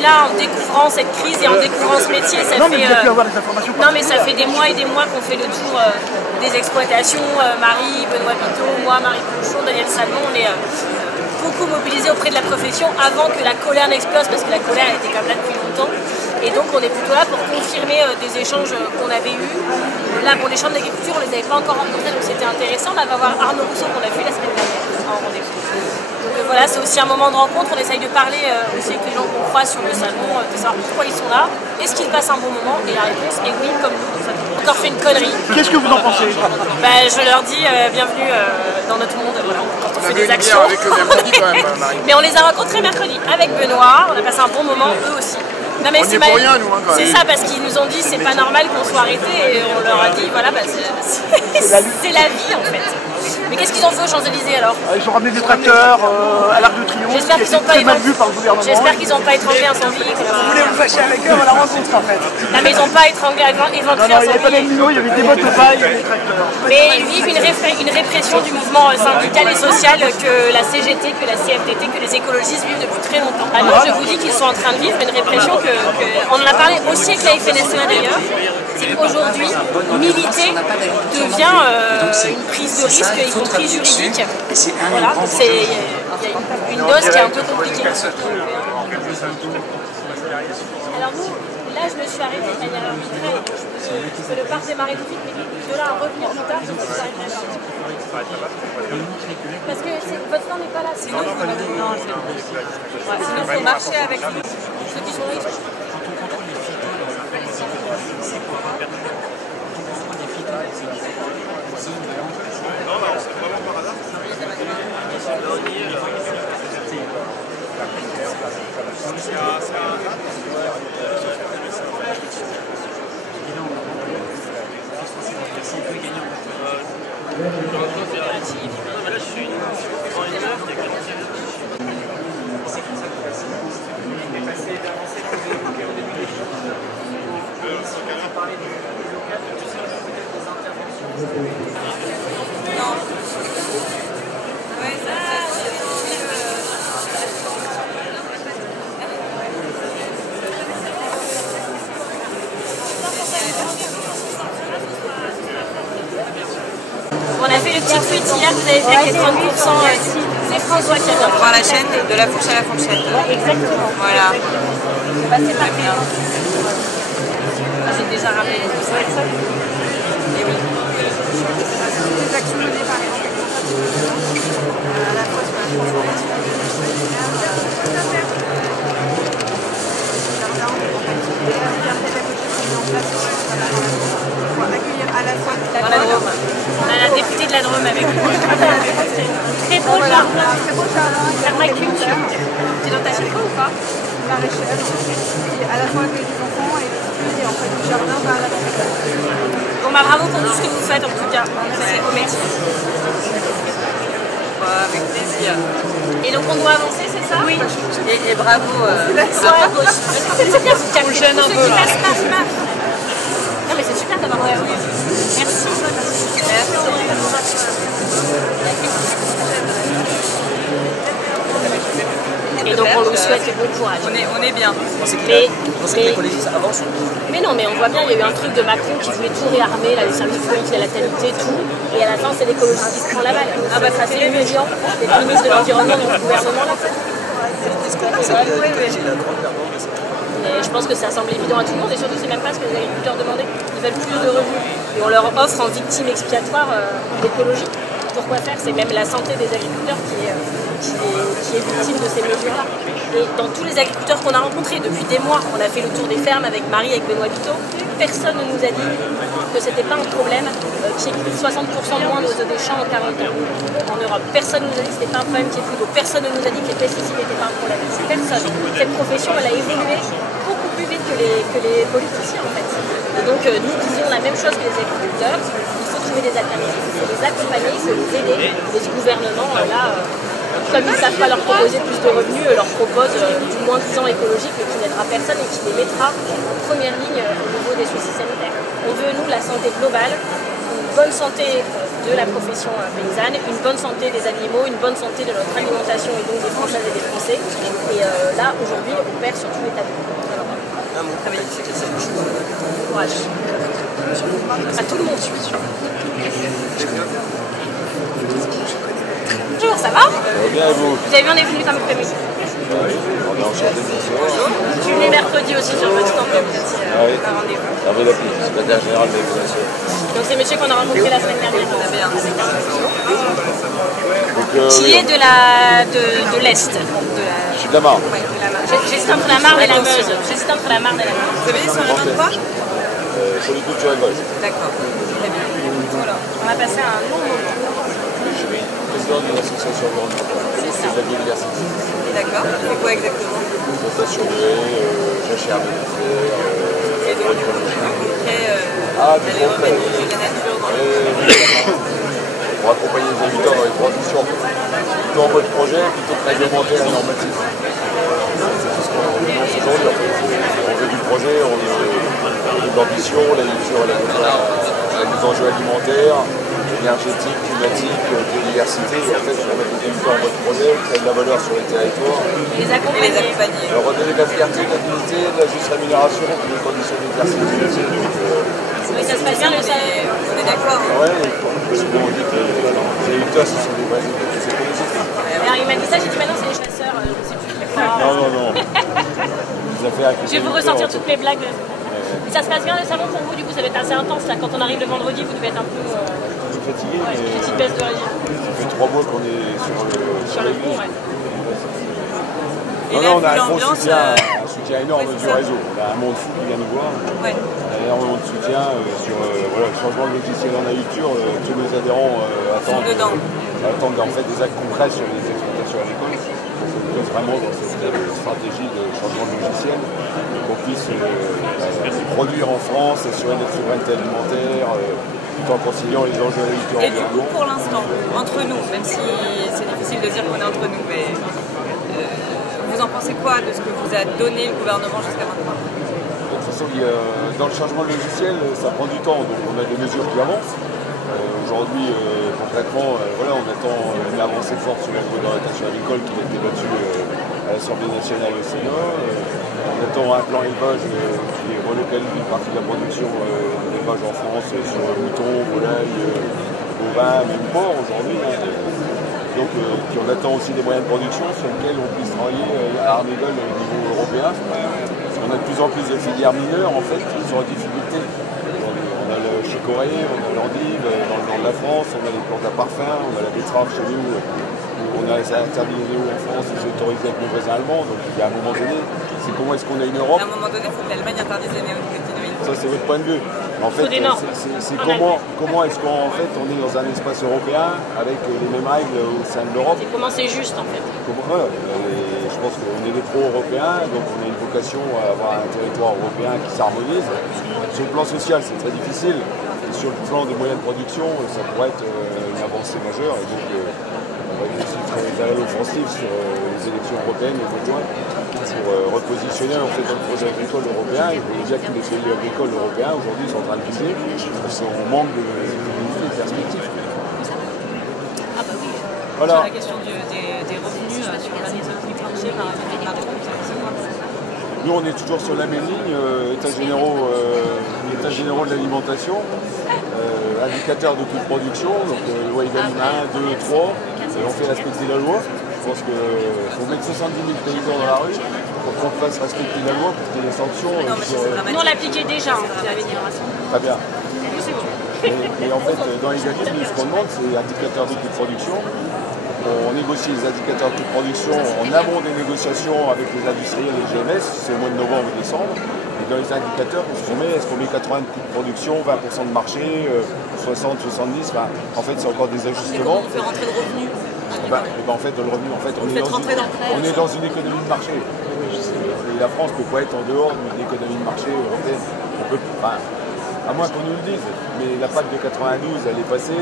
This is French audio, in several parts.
là en découvrant cette crise et en découvrant ce métier. Ça non, fait, mais vous avez pu avoir des informations. non, mais ça fait des mois et des mois qu'on fait le tour des exploitations. Marie, Benoît Biteau, moi, Marie Pouchon, Daniel Salmon, on est beaucoup mobilisés auprès de la profession avant que la colère n'explose, parce que la colère elle était comme là depuis longtemps. Et donc on est plutôt là pour confirmer des échanges qu'on avait eus. Là pour les chambres d'agriculture, on ne les avait pas encore rencontrés, donc c'était intéressant. Là on va voir Arnaud Rousseau qu'on a vu la semaine dernière en rendez-vous. Donc voilà, c'est aussi un moment de rencontre, on essaye de parler aussi avec les gens qu'on croise sur le salon, de savoir pourquoi ils sont là, est-ce qu'ils passent un bon moment, et la réponse est oui, comme nous. Donc ça a encore fait une connerie. Qu'est-ce que vous en pensez? Je leur dis bienvenue dans notre monde, voilà, quand on fait des actions. Avec eux mercredi quand même, Marie. Mais on les a rencontrés mercredi avec Benoît, on a passé un bon moment, eux aussi. Non, mais on est pour rien, nous, hein, quand même. C'est ça, parce qu'ils nous ont dit c'est pas normal qu'on soit arrêté, et on leur a dit voilà, c'est la vie en fait. Mais qu'est-ce qu'ils ont fait aux Champs-Élysées alors? Ils ont ramené des tracteurs à l'Arc de Triomphe, j'espère qui qu'ils n'ont pas très mal vu par le gouvernement. J'espère qu'ils n'ont pas étranglé un sanglier. Vous voulez vous fâcher avec eux, on la rencontre en fait. Non, mais ils n'ont pas étranglé, éventré un Non, il n'y avait pas sanglier. d'animaux, il y avait des bottes de paille, il y avait des tracteurs. Mais ils vivent une répression du mouvement syndical et social que la CGT, que la CFDT, que les écologistes vivent depuis très longtemps. Alors je vous dis qu'ils sont en train de vivre une répression on en a parlé aussi avec la FNSEA d'ailleurs, c'est qu'aujourd'hui, militer devient une prise de risque, y compris juridique. Voilà, donc il y a une dose qui est un peu compliquée. Alors nous, là je me suis arrêtée de manière arbitraire, je peux le parc démarrer tout de suite, mais de là à revenir plus tard, je me suis arrêtée là. Parce que votre temps n'est pas là, sinon il faut marcher avec ceux qui sont là. On a fait le petit tweet hier, vous avez vu avec les 30%, c'est François qui a bien voir la chaîne de la fourche à la fourchette. Exactement. Voilà. C'est parfait. J'ai déjà rappelé les deux. Et oui. Les actions menées par exemple à la fois sur la transformation pour accueillir à la fois Dans la Drôme. On a la députée de la Drôme avec nous. Très beau jardin. Permaculture. Tu es dans ta chèvre ou pas? maraîchère, qui à la fois accueille des enfants et distribue en fait du jardin par la Bon bah bravo pour tout ce que vous faites en tout cas. C'est beau métier. avec plaisir. Et donc on doit avancer, c'est ça? Oui. Et bravo. Soit à gauche. C'est bien, vous captez gêne un peu là. Non mais c'est super d'avoir oui. Merci. Et donc on vous souhaite bon courage. On est bien. Mais non, mais on voit bien, il y a eu un truc de Macron qui voulait tout réarmer, là, les services publics, la latalité, tout. Et à la fin, c'est l'écologiste qui se prend la balle. Ah bah ça, c'est humiliant. Les ministres de l'Environnement dans ce gouvernement-là. Et je pense que ça semble évident à tout le monde, et surtout, c'est même pas ce que les agriculteurs demandaient. Ils veulent plus de revenus. Et on leur offre en victime expiatoire d'écologie. Pourquoi faire? C'est même la santé des agriculteurs qui est victime de ces mesures-là. Et dans tous les agriculteurs qu'on a rencontrés depuis des mois, on a fait le tour des fermes avec Marie, avec Benoît Biteau, personne ne nous a dit que c'était pas un problème qu'il y ait 60% de moins d'eau des champs en 40 ans en Europe. Personne ne nous a dit que c'était pas un problème qu'il y ait plus d'eau. Personne ne nous a dit que les pesticides n'étaient pas un problème. Personne. Cette profession, elle a évolué beaucoup plus vite que les politiciens en fait. Et donc nous disions la même chose que les agriculteurs. Il faut trouver des alternatives, il faut les accompagner, il faut les aider. Et ce gouvernement là, comme ils ne savent pas leur proposer plus de revenus, leur propose du moins 10 ans écologique qui n'aidera personne et qui les mettra en première ligne au niveau des soucis sanitaires. On veut nous la santé globale, une bonne santé de la profession paysanne, une bonne santé des animaux, une bonne santé de notre alimentation et donc des Françaises et des Français. Et là, aujourd'hui, on perd sur tous les tabous. Courage. À tout le monde. Bonjour, ça va? Bien et vous? Vous avez vu, on est venu comme prévu. On est enchanté, bonsoir. Je suis venue mercredi aussi sur votre stand, vous étiez un rendez-vous. Hervé Lapie, secrétaire général de l'évaluation. Donc c'est monsieur qu'on a rencontré la semaine dernière, on avait un qui est de l'Est. Je suis de la Marne. Ouais, de la Marne. J'hésite entre la Marne et la Meuse. J'hésite entre la Marne et la Meuse. Vous avez sur le 23? Sur les cultures et Meuse. D'accord, très bien. Voilà. On a passé un long moment. Je suis président d'une association environnementale. C'est ça. De la biodiversité. D'accord, c'est quoi exactement? Plantation jachère de Et donc, du concret, du d'aller concret. remettre de la nature dans le Pour accompagner les habitants dans les transitions. Plutôt en mode projet, plutôt que réglementaire et normatif. C'est tout ce qu'on dénonce aujourd'hui. On fait du projet, on a de l'ambition, la nature, les enjeux alimentaires, énergétiques, climatiques, biodiversité. Et en fait, on met les habitants en mode projet, créer de la valeur sur les territoires. Et les accompagner. Alors, redonner de la fierté, de la dignité, de la juste rémunération, des conditions d'exercice. Oui, ça se passe bien le salon. On est d'accord. Ouais, souvent on dit que les agriculteurs, ce sont des vrais écologistes. Alors il m'a dit ça, j'ai dit maintenant c'est les chasseurs, je ne sais plus. Non. Je vais vous ressortir toutes mes blagues. Et ça se passe bien le salon pour vous, du coup ça va être assez intense là. Quand on arrive le vendredi, vous devez être un peu fatigué, une petite baisse de régime. Ça fait 3 mois qu'on est sur le pont, ouais. Non, on a un gros soutien énorme du réseau. On a un monde fou qui vient nous voir. Ouais. On a énormément de soutien sur le changement de logiciel en agriculture. Tous nos adhérents attendent en fait des actes concrets sur les exploitations agricoles. On est vraiment dans cette stratégie de changement de logiciel, qu'on puisse produire en France, assurer notre souveraineté alimentaire, tout en conciliant les enjeux agricoles. Et du coup, pour l'instant, entre nous, même si c'est difficile de dire qu'on est entre nous, mais vous en pensez quoi de ce que vous a donné le gouvernement jusqu'à maintenant? De toute façon, dans le changement de logiciel, ça prend du temps, donc on a des mesures qui avancent. Aujourd'hui, concrètement, on attend une avancée forte sur la loi d'orientation agricole qui va être débattue à l'Assemblée nationale au Sénat. On attend un plan élevage qui relocalise une partie de la production d'élevage en France sur moutons, volailles, bovins, même porc aujourd'hui. Donc, puis on attend aussi des moyens de production sur lesquels on puisse travailler à Armégal au niveau européen. On a de plus en plus de filières mineures en fait qui sont en difficulté. On a le chicorée, on a l'endive dans le nord de la France, on a les plantes à parfum, on a la betterave chez nous, on a interdit les néos en France, c'est autorisé avec nos voisins allemands. Donc il y a un moment donné, c'est comment est-ce qu'on a une Europe? À un moment donné, il faut que l'Allemagne interdise les néonicotinoïdes. Ça c'est votre point de vue. En fait, c'est comment est-ce qu'en fait on est dans un espace européen avec les mêmes règles au sein de l'Europe. C'est comment c'est juste en fait. Je pense qu'on est des pro-européens, donc on a une vocation à avoir un territoire européen qui s'harmonise. Sur le plan social, c'est très difficile. Et sur le plan des moyens de production, ça pourrait être une avancée majeure. Et donc, on va être aussi très à l'offensive sur les élections européennes au mois de juin pour repositionner en fait le projet agricole européen. Et déjà que tous les pays agricoles européens aujourd'hui sont en train de viser parce qu'on manque de perspectives. Ah bah oui. Voilà. Sur la question des revenus sur l'année de prix plancher par rapport à nous, on est toujours sur la même ligne, états généraux de l'alimentation, indicateurs de coût de production, donc loi Egalim 1, 2, 3, on fait respecter la loi. Je pense qu'il faut mettre 70 000 paysans dans la rue pour qu'on fasse respecter la loi, pour qu'il y ait des sanctions. Nous, on l'appliquait déjà, vous avez dit. Très bien. C'est bon. Et en fait, dans les Egalim, ce qu'on demande, c'est indicateurs de coût de production. On négocie les indicateurs de coût de production en amont des négociations avec les industriels et les GMS, c'est au mois de novembre et décembre. Et dans les indicateurs, qu'est-ce qu'on met? Est-ce qu'on met 80 de coût de production, 20% de marché, 60, 70 en fait, c'est encore des ajustements. On fait rentrer le revenu. En fait, le revenu, on est dans une économie de marché. Et la France ne peut pas être en dehors d'une économie de marché européenne. À moins qu'on nous le dise, mais la PAC de 92, elle est passée.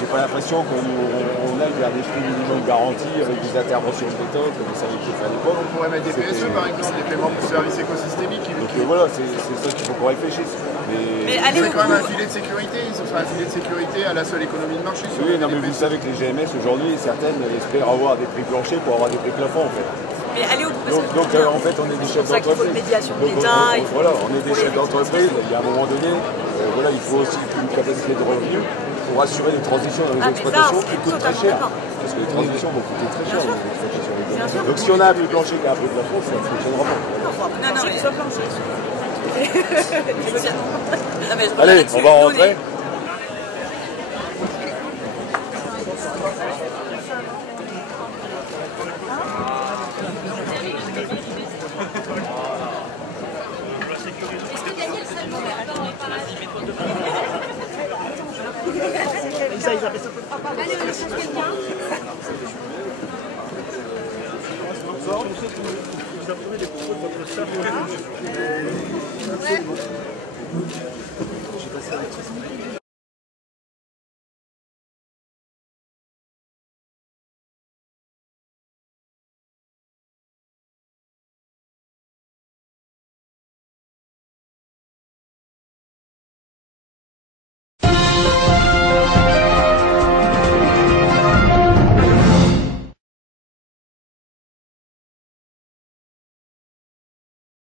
J'ai pas l'impression qu'on aille vers des prix minimum garantis avec des interventions de méthode, comme ça avait été fait à l'époque. On pourrait mettre des PSE par exemple, des paiements pour services écosystémiques. Donc voilà, c'est ça qu'il faut qu'on réfléchisse. Mais allez C'est au quand même un bout. filet de sécurité, ils ont fait un filet de sécurité à la seule économie de marché. Oui, non, mais vous savez que les GMS aujourd'hui, certaines espèrent avoir des prix planchers pour avoir des prix plafonds en fait. Mais allez au bout. parce Donc, que- en fait, on est des chefs pour ça qu'il faut d'entreprise. une médiation de Donc, l'État, il faut- voilà, on est des pour les chefs d'entreprise. Il y a un moment donné, voilà, il faut aussi une capacité de revenu pour assurer les transitions dans les Ah, mais ça, exploitations c'est qui coûtent très totalement cher. d'accord. Parce que les transitions vont coûter très cher. sûr. les exploitations agricoles. Bien sûr. Donc si on a un prix plancher qui a un prix plafond, ça ne fonctionnera pas. Non, non, mais... Non, mais je reviens Allez, là-dessus. on va Nous, rentrer. Ça, ils appellent ça. Vous apprenez des propos de votre sœur.